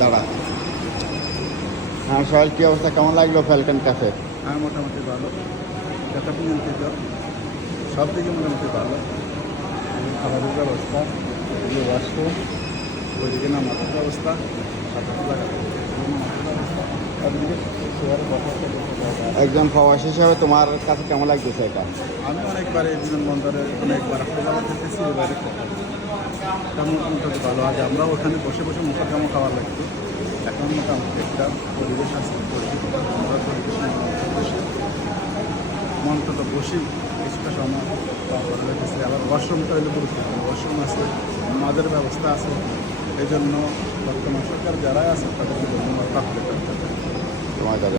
দাঁড়া। হ্যাঁ সবাই, কী অবস্থা? কেমন লাগল ফ্যালকন ক্যাফে হ্যাঁ মোটামুটি ভালো। যতক্ষণ জানতে সব দিকে মোটামুটি ভালো। খাবারের ব্যবস্থা এগুলো ওয়াশরুম ওইদিকে না মাথার অবস্থা সাঁতার অবস্থা একজন প্রবাসী হিসাবে তোমার কাছে কেমন লাগতেছে এটা? আমি অনেকবার এই বিমানবন্দরে অনেকবার থেকেছি এবারে মোটামুটি ভালো আগে আমরা ওখানে বসে বসে মুখা কেমন খাওয়া লাগতো। এখন মোটামুটি একটা পরিবেশ আছে আমরা তো বসি। কিছুটা সময় দেখেছি আবার ওয়াশরুমটা হলে গুরুত্বপূর্ণ ওয়াশরুম আছে মাদের ব্যবস্থা আছে। এই জন্য বর্তমান সরকার যারাই আছে তাদেরকে ধন্যবাদ প্রাপ্ত